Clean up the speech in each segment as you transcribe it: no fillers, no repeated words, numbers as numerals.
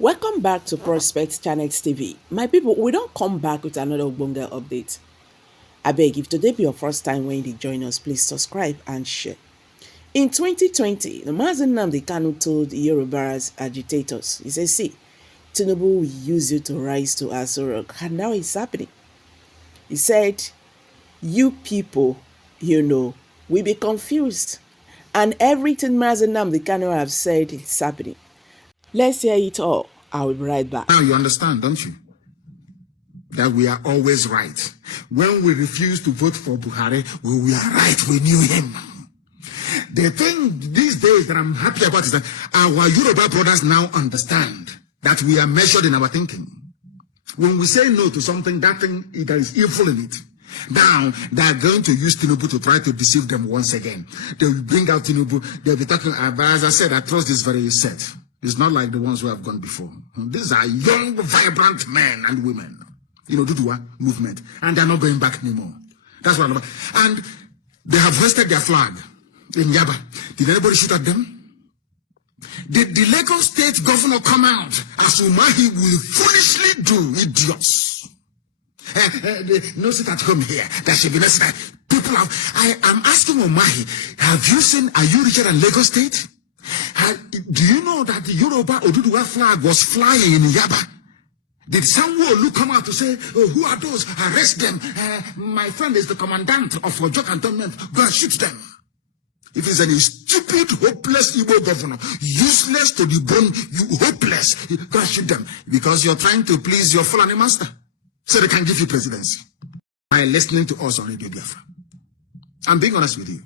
Welcome back to Prospect Channels TV. My people, we don't come back with another Ogbonge update. I beg, if today be your first time when you join us, please subscribe and share. In 2020, the Nnamdi Kanu told Yoruba's agitators, he said, see, Tinubu will use you to rise to Asorok. And now it's happening. He said, you people, will be confused. And everything Nnamdi Kanu have said is happening. Let's hear it all. I will be right back. Now you understand, don't you? That we are always right. When we refuse to vote for Buhari, we are right. We knew him. The thing these days that I'm happy about is that our Yoruba brothers now understand that we are measured in our thinking. When we say no to something, that thing, there is evil in it. Now, they are going to use Tinubu to try to deceive them once again. They will bring out Tinubu. They'll be talking about, as I said, I trust this very set. It's not like the ones who have gone before. These are young, vibrant men and women. Duduwa movement. And they're not going back anymore. That's what I'm about. And they have hoisted their flag in Yourba. Did anybody shoot at them? Did the Lagos state governor come out as Umahi will foolishly do, idiots? No sit at home here. There should be no sit. People have, I'm asking Umahi, have you seen, are you richer than Lagos state? Do you know that the Yoruba Oduduwa flag was flying in Yourba? Did Sanwo-Olu come out to say, oh, who are those? Arrest them. My friend is the commandant of Ojo Cantonment. Go and shoot them. If it's any stupid, hopeless Igbo governor, useless to the bone, you hopeless, go and shoot them. Because you're trying to please your Fulani master. So they can give you presidency. By listening to us on Radio Biafra. I'm being honest with you.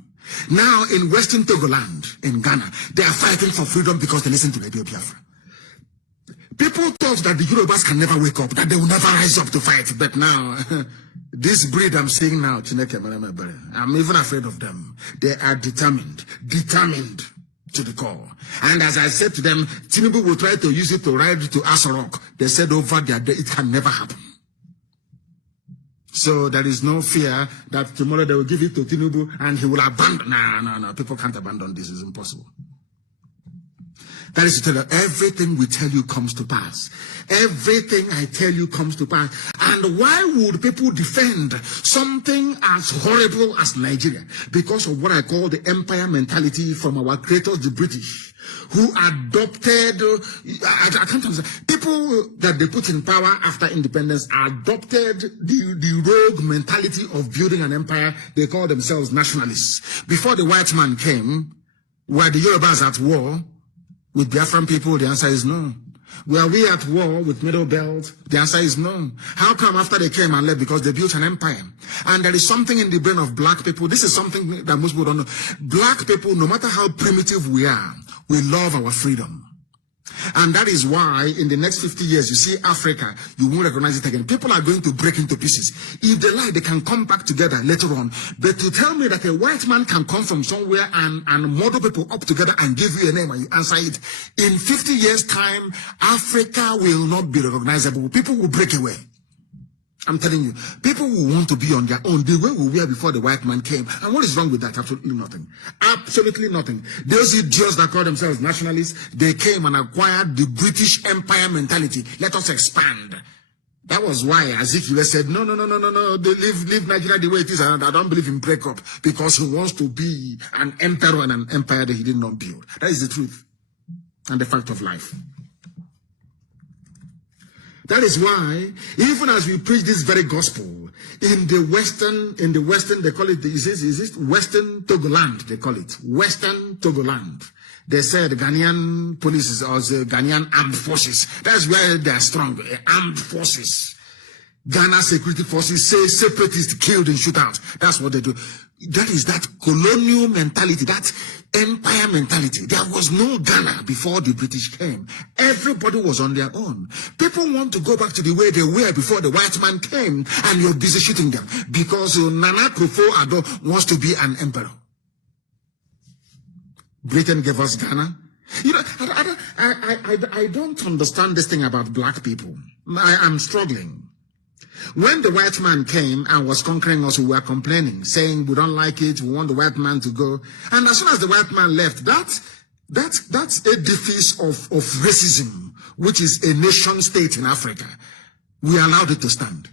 Now in Western Togoland, in Ghana, they are fighting for freedom because they listen to Radio Biafra. People thought that the Yorubas can never wake up, that they will never rise up to fight. But now, this breed I'm seeing now, I'm even afraid of them. They are determined to the core. And as I said to them, Tinubu will try to use it to ride to Asorok. They said over there, it can never happen. So there is no fear that tomorrow they will give it to Tinubu and he will abandon. No. People can't abandon this. It's impossible. That is to tell you, everything we tell you comes to pass. Everything I tell you comes to pass. And why would people defend something as horrible as Nigeria? Because of what I call the empire mentality from our creators, the British, who adopted, I can't understand, people that they put in power after independence adopted the rogue mentality of building an empire. They call themselves nationalists. Before the white man came, were the Yorubas at war with Biafran people? The answer is no. Were we at war with Middle Belt? The answer is no. How come after they came and left? Because they built an empire. And there is something in the brain of black people. This is something that most people don't know. Black people, no matter how primitive we are, we love our freedom. And that is why in the next 50 years, you see Africa, you won't recognize it again. People are going to break into pieces. If they like, they can come back together later on. But to tell me that a white man can come from somewhere and model people up together and give you a name and you answer it, in 50 years' time, Africa will not be recognizable. People will break away. I'm telling you, people will want to be on their own the way we were before the white man came. And what is wrong with that? Absolutely nothing. Absolutely nothing. Those idiots that call themselves nationalists, they came and acquired the British Empire mentality. Let us expand. That was why Azikiwe said, no. They leave Nigeria the way it is. And I don't believe in breakup because he wants to be an emperor and an empire that he did not build. That is the truth and the fact of life. That is why, even as we preach this very gospel, in the Western, they call it, is this Western Togoland, they call it. Western Togoland. They said Ghanaian police or the Ghanaian armed forces. That's where they are strong, armed forces. Ghana security forces say separatists killed in shootout. That's what they do. That is that colonial mentality, that empire mentality. There was no Ghana before the British came. Everybody was on their own. People want to go back to the way they were before the white man came, and you're busy shooting them because Nana Akufo-Addo wants to be an emperor. Britain gave us Ghana. I don't understand this thing about black people. I am struggling. When the white man came and was conquering us, we were complaining, saying we don't like it, we want the white man to go. And as soon as the white man left, that That edifice of racism, which is a nation state in Africa, we allowed it to stand.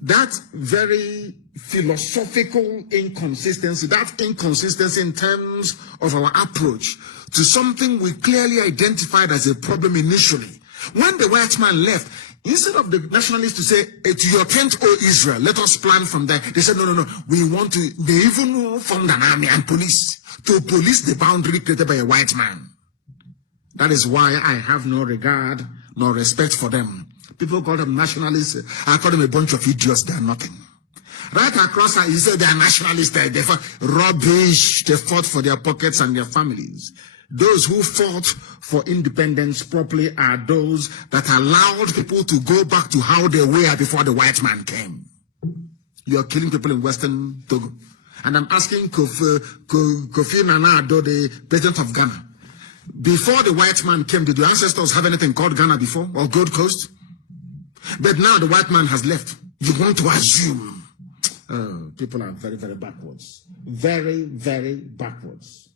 That very philosophical inconsistency, that inconsistency in terms of our approach to something we clearly identified as a problem initially. When the white man left, instead of the nationalists to say, to your tent, O Israel, let us plan from there, they said, no, we want to, they even formed an army and police to police the boundary created by a white man. That is why I have no regard nor respect for them. People call them nationalists. I call them a bunch of idiots. They are nothing. Right across, you say they are nationalists. They fought rubbish. They fought for their pockets and their families. Those who fought for independence properly are those that allowed people to go back to how they were before the white man came. You are killing people in Western Togo. And I'm asking Kofi Nana Addo, the president of Ghana. Before the white man came, did your ancestors have anything called Ghana before? Or Gold Coast? But now the white man has left. You want to assume. Oh, people are very, very backwards. Very, very backwards.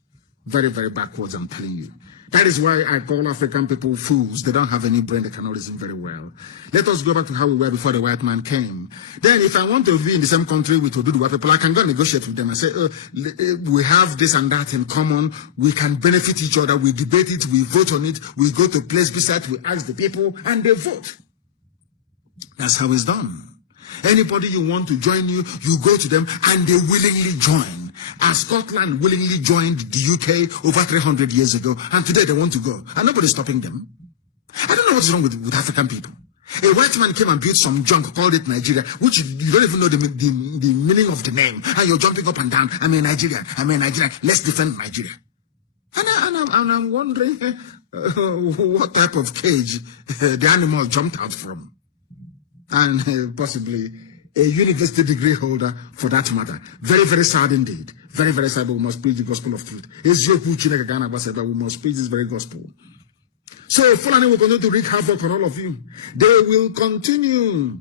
Very, very backwards, I'm telling you. That is why I call African people fools. They don't have any brain. They cannot reason very well. Let us go back to how we were before the white man came. Then if I want to be in the same country with Oduduwa people, I can go negotiate with them and say, we have this and that in common. We can benefit each other. We debate it. We vote on it. We go to a place beside. We ask the people and they vote. That's how it's done. Anybody you want to join you, you go to them and they willingly join. As Scotland willingly joined the UK over 300 years ago, and today they want to go, and nobody's stopping them. I don't know what's wrong with African people. A white man came and built some junk, called it Nigeria, which you don't even know the meaning of the name, and you're jumping up and down. I'm a Nigerian. Let's defend Nigeria. And I'm wondering what type of cage the animal jumped out from. And possibly a university degree holder for that matter. Very, very sad indeed. Very, very sad, but we must preach the gospel of truth. We must preach this very gospel. So Fulani will continue to wreak havoc on all of you. They will continue.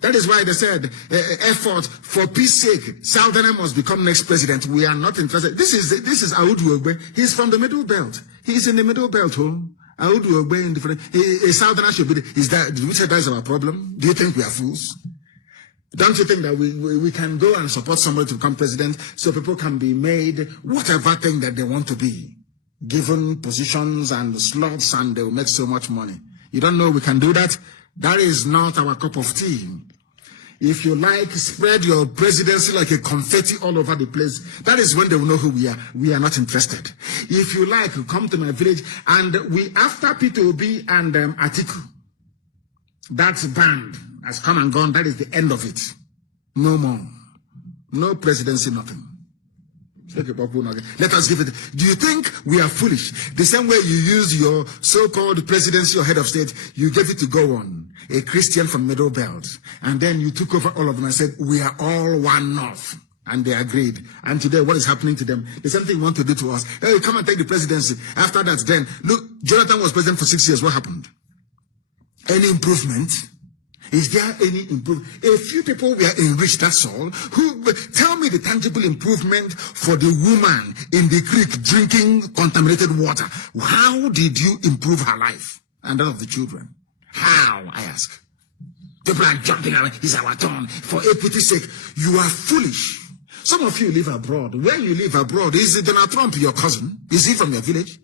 That is why they said, effort for peace sake, Southern must become next president. We are not interested. This is Audu Ogbe. He's from the middle belt. He's in the middle belt, How do you obey in different? A Southerner should be. Is that? Do we say that is our problem? Do you think we are fools? Don't you think that we can go and support somebody to become president so people can be made whatever thing that they want to be, given positions and slots, and they will make so much money? You don't know we can do that? That is not our cup of tea. If you like, spread your presidency like a confetti all over the place. That is when they will know who we are. We are not interested. If you like, come to my village, and after P2B and Atiku, that band has come and gone. That is the end of it. No more. No presidency, nothing. Let us give it. Do you think we are foolish? The same way you use your so-called presidency or head of state, you gave it to go on, a Christian from Middle Belt, and then you took over all of them and said, we are all one North. And they agreed. And today, what is happening to them? The same thing you want to do to us. Hey, come and take the presidency. After that, then, look, Jonathan was president for 6 years. What happened? Any improvement? Is there any improvement? A few people were enriched, that's all. Tell me the tangible improvement for the woman in the creek drinking contaminated water. How did you improve her life and that of the children? How, I ask. People are jumping around. It's our turn. For equity's sake, you are foolish. Some of you live abroad. Where you live abroad, is Donald Trump your cousin? Is he from your village?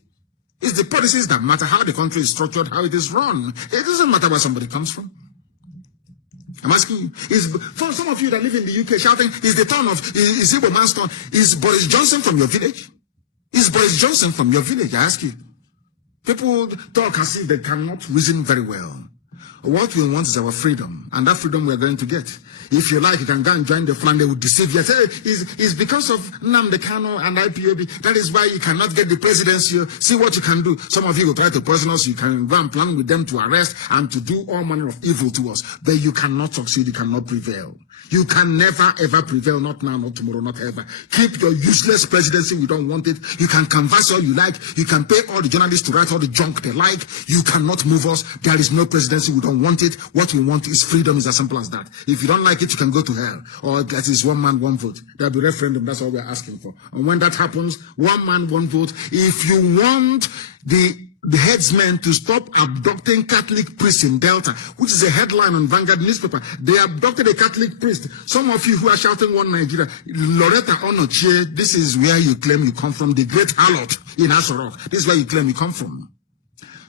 It's the policies that matter, how the country is structured, how it is run. It doesn't matter where somebody comes from. I'm asking you, for some of you that live in the UK shouting, is the turn of, is Igbo man's turn? Is Boris Johnson from your village? Is Boris Johnson from your village? I ask you. People talk as if they cannot reason very well. What we want is our freedom, and that freedom we're going to get. If you like, you can go and join the flan, they will deceive you. Say, it's because of Nnamdi Kanu and IPOB. That is why you cannot get the presidency. See what you can do. Some of you will try to poison us. You can go and plan with them to arrest and to do all manner of evil to us. But you cannot succeed. You cannot prevail. You can never, ever prevail. Not now, not tomorrow, not ever. Keep your useless presidency. We don't want it. You can canvass all you like. You can pay all the journalists to write all the junk they like. You cannot move us. There is no presidency. We don't want it. What we want is freedom. Is as simple as that. If you don't like it, you can go to hell. Or that is one man, one vote. There'll be referendum. That's all we're asking for. And when that happens, one man, one vote. If you want the headsmen to stop abducting Catholic priests in Delta, which is a headline on Vanguard newspaper. They abducted a Catholic priest. Some of you who are shouting one Nigeria, Loretta Onochie, this is where you claim you come from, the great harlot in Asorok. This is where you claim you come from.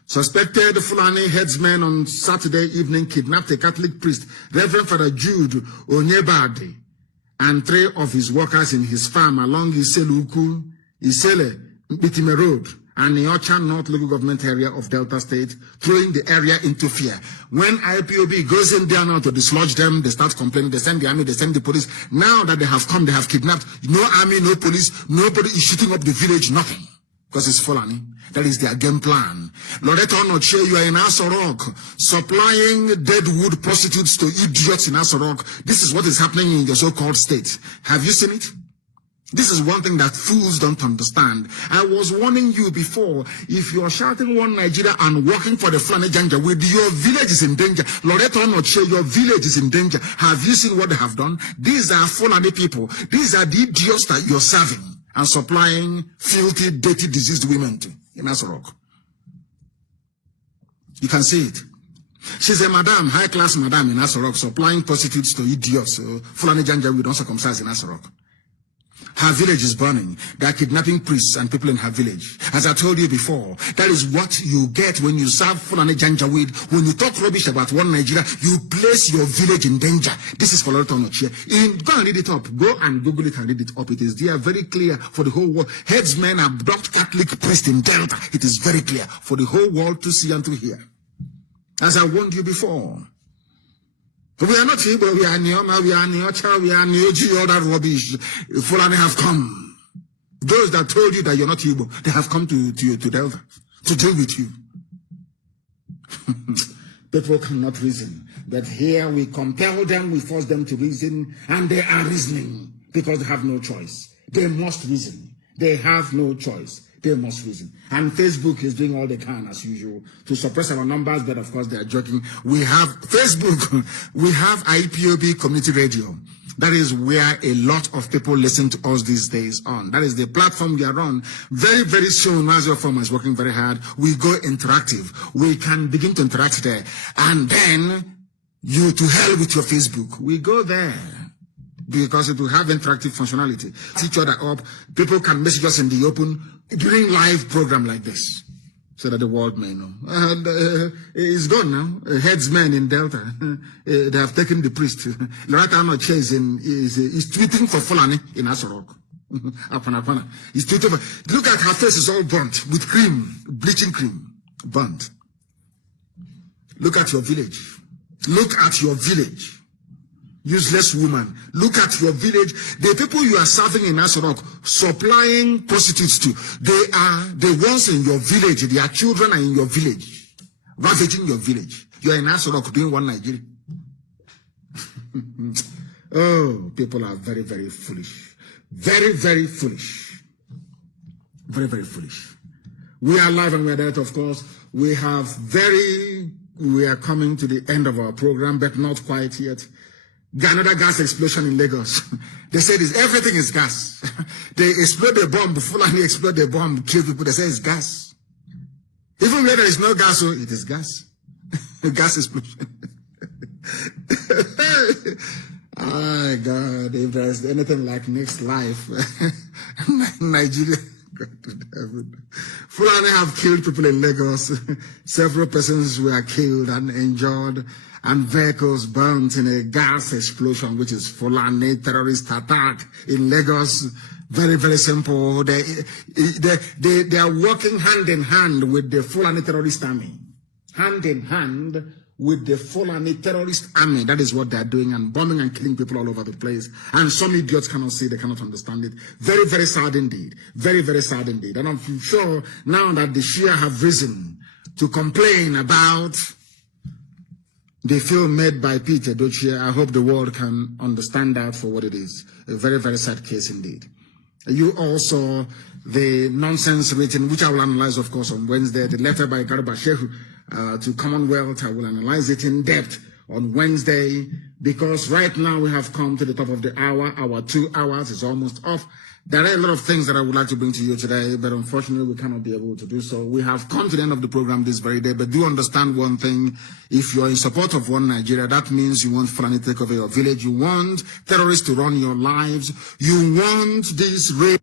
Suspected Fulani headsmen on Saturday evening kidnapped a Catholic priest, Reverend Father Jude Onyebade, and 3 of his workers in his farm along Iseluku, Isele, Bitime Road, and the Ocha North local government area of Delta State, throwing the area into fear. When IPOB goes in there now to dislodge them, they start complaining, they send the army, they send the police. Now that they have come, they have kidnapped. No army, no police, nobody is shooting up the village, nothing. Because it's Fulani. That is their game plan. Loretta Onochie, you are in Asorok, supplying dead wood prostitutes to idiots in Asorok. This is what is happening in your so-called state. Have you seen it? This is one thing that fools don't understand. I was warning you before, if you are shouting one Nigeria and working for the Fulani Janjaweed, your village is in danger. Loretta Onochie, your village is in danger. Have you seen what they have done? These are Fulani people. These are the idiots that you're serving and supplying filthy, dirty, diseased women to in Asorok. You can see it. She's a madam, high-class madam in Asorok, supplying prostitutes to idiots. Fulani Janjaweed don't circumcise in Asorok. Her village is burning. They are kidnapping priests and people in her village. As I told you before, that is what you get when you serve Fulani Janjaweed. When you talk rubbish about one Nigeria, you place your village in danger. This is for Loretta Onochie. Go and read it up. Go and Google it and read it up. It is there very clear for the whole world. Headsmen abduct Catholic priests in Delta. It is very clear for the whole world to see and to hear. As I warned you before. We are not Igbo, we are Neoma, we are Neocha, we are Neoji, all that rubbish. Fulani have come. Those that told you that you're not Igbo, they have come to Delta to deal with you. People cannot reason. But here we compel them, we force them to reason, and they are reasoning because they have no choice. They must reason. They have no choice. They must reason. And Facebook is doing all they can, as usual, to suppress our numbers, but of course they are joking. We have Facebook, we have IPOB Community Radio. That is where a lot of people listen to us these days on. That is the platform we are on. Very, very soon, as your firm is working very hard, we go interactive. We can begin to interact there. And then, you to hell with your Facebook. We go there. Because it will have interactive functionality. Each other up. People can message us in the open during live program like this, so that the world may know. And it's gone now. Headsmen in Delta, they have taken the priest. Loretta Onochie is tweeting for Fulani in Asorok. He's tweeting for. Look at her face; is all burnt with cream, bleaching cream, burnt. Look at your village. Look at your village. Useless woman. Look at your village. The people you are serving in Asorok, supplying prostitutes to, they are the ones in your village. Their children are in your village, ravaging your village. You are in Asorok doing one Nigeria. Oh, people are very, very foolish. Very, very foolish. Very, very foolish. We are live and we are there, of course. We are coming to the end of our program, but not quite yet. Another gas explosion in Lagos. They say everything is gas. They explode the bomb, Fulani explode the bomb, kill people. They say it's gas. Even when there is no gas, so it is gas. Gas explosion. Oh God, if there is anything like next life, Nigeria. Fulani have killed people in Lagos. Several persons were killed and injured, and vehicles burnt in a gas explosion, which is Fulani terrorist attack in Lagos. Very, very simple. They are working hand in hand with the Fulani terrorist army. Hand in hand with the Fulani terrorist army. That is what they are doing, and bombing and killing people all over the place. And some idiots cannot see, they cannot understand it. Very, very sad indeed. Very, very sad indeed. And I'm sure now that the Shia have risen to complain about the film made by Peter Dochia, I hope the world can understand that for what it is. A very, very sad case indeed. You also, the nonsense written, which I will analyze, of course, on Wednesday, the letter by Garba Shehu to Commonwealth. I will analyze it in depth on Wednesday. because right now we have come to the top of the hour. Our 2 hours is almost off. There are a lot of things that I would like to bring to you today, but unfortunately we cannot be able to do so. We have come to the end of the program this very day, but do understand one thing. If you're in support of one Nigeria, that means you want Fulani to take over your village. You want terrorists to run your lives. You want this reign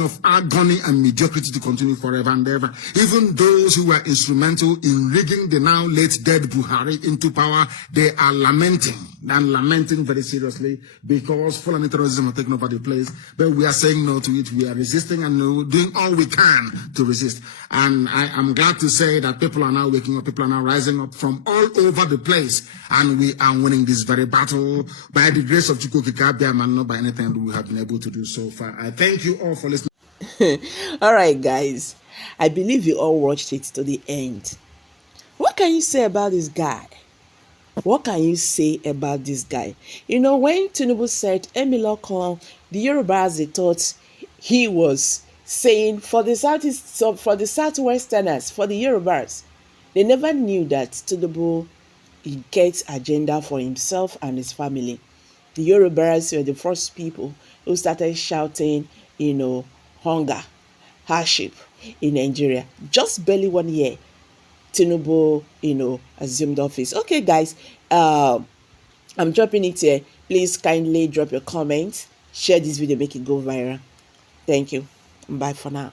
of agony and mediocrity to continue forever and ever. Even those who were instrumental in rigging the now late dead Buhari into power, they are lamenting and lamenting very seriously because Fulani terrorism has taken over the place. But we are saying no to it. We are resisting and doing all we can to resist. And I am glad to say that people are now waking up. People are now rising up from all over the place. And we are winning this very battle by the grace of Chukwukikabiyama and not by anything that we have been able to do so far. I thank you all for listening. All right, guys. I believe you all watched it to the end. What can you say about this guy? What can you say about this guy? You know, when Tinubu said Emilokon, the Yorubas, they thought he was saying for the southeast, for the southwesterners, for the Yorubas. They never knew that Tinubu, he gets agenda for himself and his family. The Yorubas were the first people who started shouting, hunger, hardship in Nigeria. Just barely 1 year, Tinubu, assumed office. Okay, guys, I'm dropping it here. Please kindly drop your comments, share this video, make it go viral. Thank you. Bye for now.